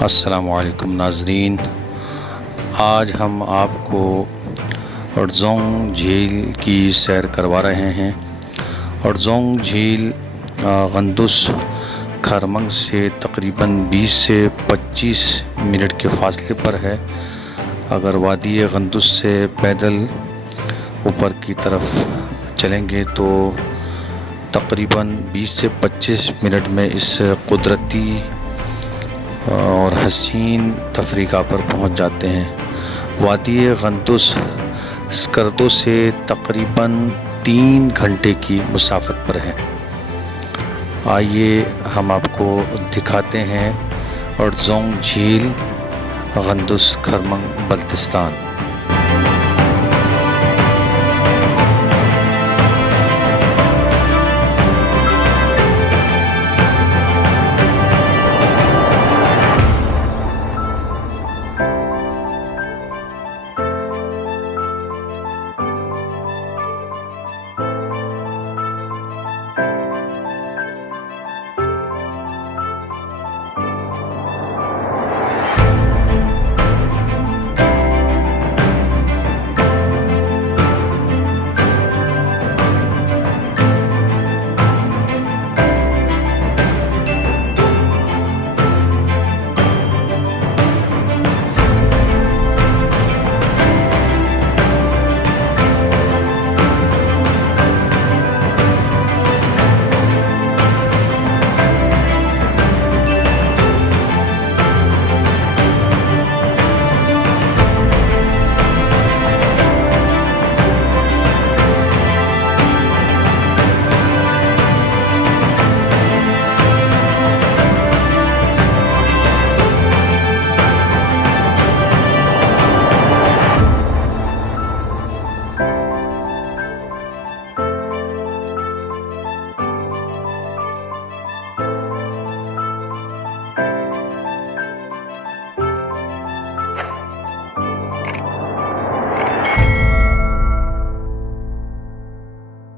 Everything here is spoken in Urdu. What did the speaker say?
السلام علیکم ناظرین، آج ہم آپ کو ڑزونگ جھیل کی سیر کروا رہے ہیں۔ ڑزونگ جھیل غندوس کھرمنگ سے تقریباً 20 سے 25 منٹ کے فاصلے پر ہے۔ اگر وادئ غندوس سے پیدل اوپر کی طرف چلیں گے تو تقریباً 20 سے 25 منٹ میں اس قدرتی اور حسین تفریح پر پہنچ جاتے ہیں۔ وادئ غندوس اسکردو سے تقریباً 3 گھنٹے کی مسافت پر ہے۔ آئیے ہم آپ کو دکھاتے ہیں ڑزونگ جھیل غندوس کھرمنگ بلتستان۔